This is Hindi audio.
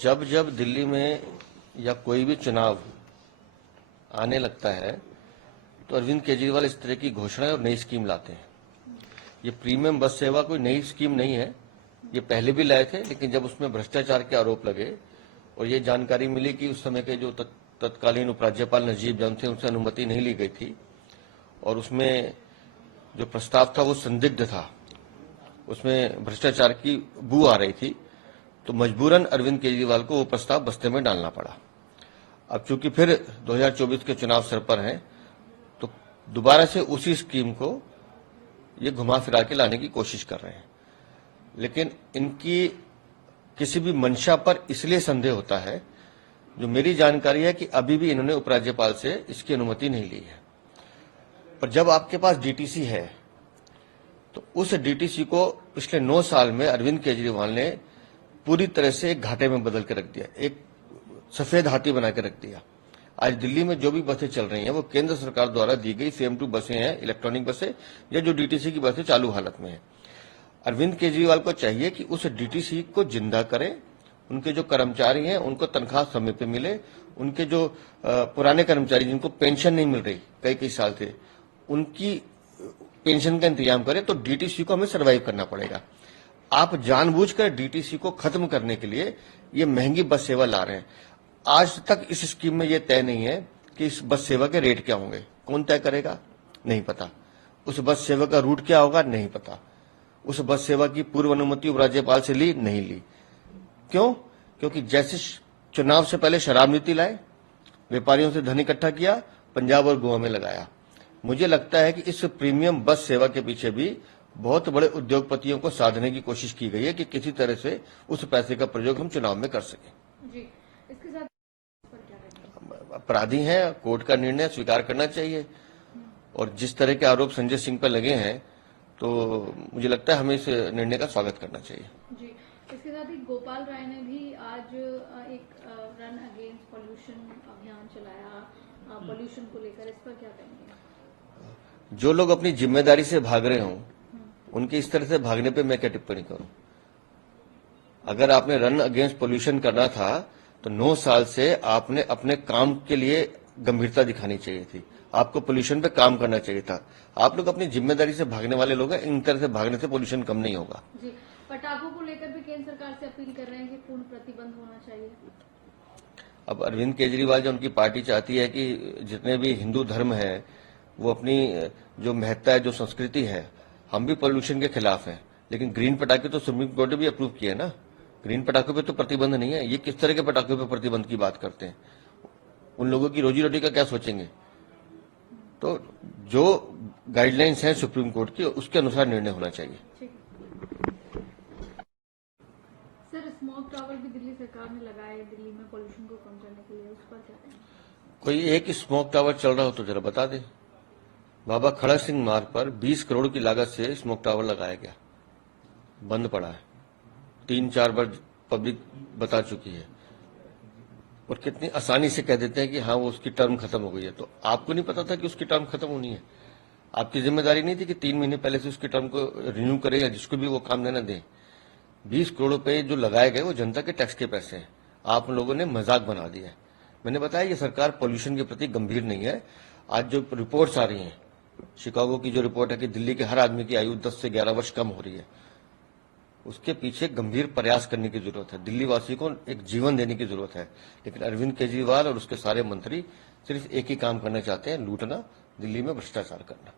जब जब दिल्ली में या कोई भी चुनाव आने लगता है तो अरविंद केजरीवाल इस तरह की घोषणाएं और नई स्कीम लाते हैं। ये प्रीमियम बस सेवा कोई नई स्कीम नहीं है, ये पहले भी लाए थे, लेकिन जब उसमें भ्रष्टाचार के आरोप लगे और ये जानकारी मिली कि उस समय के जो तत्कालीन उपराज्यपाल नजीब जंग थे उनसे अनुमति नहीं ली गई थी और उसमें जो प्रस्ताव था वो संदिग्ध था, उसमें भ्रष्टाचार की बू आ रही थी, तो मजबूरन अरविंद केजरीवाल को वो प्रस्ताव बस्ते में डालना पड़ा। अब चूंकि फिर 2024 के चुनाव सर पर हैं तो दोबारा से उसी स्कीम को ये घुमा फिरा के लाने की कोशिश कर रहे हैं, लेकिन इनकी किसी भी मंशा पर इसलिए संदेह होता है, जो मेरी जानकारी है कि अभी भी इन्होंने उपराज्यपाल से इसकी अनुमति नहीं ली है। पर जब आपके पास डीटीसी है तो उस डीटीसी को पिछले 9 साल में अरविंद केजरीवाल ने पूरी तरह से एक घाटे में बदल के रख दिया, एक सफेद हाथी बना के रख दिया। आज दिल्ली में जो भी बसें चल रही हैं वो केंद्र सरकार द्वारा दी गई सेम-टू बसें हैं, इलेक्ट्रॉनिक बसें, या जो डीटीसी की बसें चालू हालत में हैं। अरविंद केजरीवाल को चाहिए कि उस डीटीसी को जिंदा करें, उनके जो कर्मचारी हैं उनको तनख्वाह समय पे मिले, उनके जो पुराने कर्मचारी जिनको पेंशन नहीं मिल रही कई साल से, उनकी पेंशन का इंतजाम करें। तो डीटीसी को हमें सर्वाइव करना पड़ेगा। आप जानबूझकर डीटीसी को खत्म करने के लिए ये महंगी बस सेवा ला रहे हैं। आज तक इस स्कीम में ये तय नहीं है कि इस बस सेवा के रेट क्या होंगे, कौन तय करेगा नहीं पता, उस बस सेवा का रूट क्या होगा नहीं पता, उस बस सेवा की पूर्व अनुमति उपराज्यपाल से ली नहीं ली। क्यों? क्योंकि जैसे चुनाव से पहले शराब नीति लाए, व्यापारियों से धन इकट्ठा किया, पंजाब और गोवा में लगाया। मुझे लगता है कि इस प्रीमियम बस सेवा के पीछे भी बहुत बड़े उद्योगपतियों को साधने की कोशिश की गई है कि किसी तरह से उस पैसे का प्रयोग हम चुनाव में कर सकें। जी, इसके साथ क्या करेंगे? अपराधी हैं, कोर्ट का निर्णय स्वीकार करना चाहिए, और जिस तरह के आरोप संजय सिंह पर लगे हैं तो मुझे लगता है हमें इस निर्णय का स्वागत करना चाहिए। जी, इसके साथ ही गोपाल राय ने भी आज एक रन अगेंस्ट पॉल्यूशन अभियान चलाया, पॉल्यूशन को लेकर, इस पर क्या कहेंगे? जो लोग अपनी जिम्मेदारी से भाग रहे हों उनके इस तरह से भागने पे मैं क्या टिप्पणी करूं? अगर आपने रन अगेंस्ट पॉल्यूशन करना था तो 9 साल से आपने अपने काम के लिए गंभीरता दिखानी चाहिए थी, आपको पोल्यूशन पे काम करना चाहिए था। आप लोग अपनी जिम्मेदारी से भागने वाले लोग हैं, इन तरह से भागने से पोल्यूशन कम नहीं होगा। जी, पटाखों को लेकर भी केंद्र सरकार से अपील कर रहे हैं कि पूर्ण प्रतिबंध होना चाहिए। अब अरविंद केजरीवाल जो उनकी पार्टी चाहती है कि जितने भी हिंदू धर्म है वो अपनी जो महत्ता है, जो संस्कृति है, हम भी पोल्यूशन के खिलाफ हैं, लेकिन ग्रीन पटाखे तो सुप्रीम कोर्ट ने भी अप्रूव किए ना। ग्रीन पटाखों पे तो प्रतिबंध नहीं है। ये किस तरह के पटाखों पे प्रतिबंध की बात करते हैं? उन लोगों की रोजी रोटी का क्या सोचेंगे? तो जो गाइडलाइंस हैं सुप्रीम कोर्ट की उसके अनुसार निर्णय होना चाहिए। सर, स्मोक टावर भी दिल्ली सरकार ने लगाए दिल्ली में पोल्यूशन को कम करने के लिए, उस पर क्या कहेंगे? कोई एक स्मोक टावर चल रहा हो तो जरा बता दे। बाबा खड़क सिंह मार्ग पर 20 करोड़ की लागत से स्मोक टावर लगाया गया, बंद पड़ा है, 3-4 बार पब्लिक बता चुकी है, और कितनी आसानी से कह देते हैं कि हाँ वो उसकी टर्म खत्म हो गई है। तो आपको नहीं पता था कि उसकी टर्म खत्म होनी है? आपकी जिम्मेदारी नहीं थी कि 3 महीने पहले से उसकी टर्म को रिन्यू करें या जिसको भी वो काम देना दें? 20 करोड़ रुपए जो लगाए गए वो जनता के टैक्स के पैसे हैं, आप लोगों ने मजाक बना दिया है। मैंने बताया ये सरकार पॉल्यूशन के प्रति गंभीर नहीं है। आज जो रिपोर्ट्स आ रही हैं, शिकागो की जो रिपोर्ट है कि दिल्ली के हर आदमी की आयु 10 से 11 वर्ष कम हो रही है, उसके पीछे गंभीर प्रयास करने की जरूरत है। दिल्ली वासी को एक जीवन देने की जरूरत है, लेकिन अरविंद केजरीवाल और उसके सारे मंत्री सिर्फ एक ही काम करना चाहते हैं, लूटना, दिल्ली में भ्रष्टाचार करना।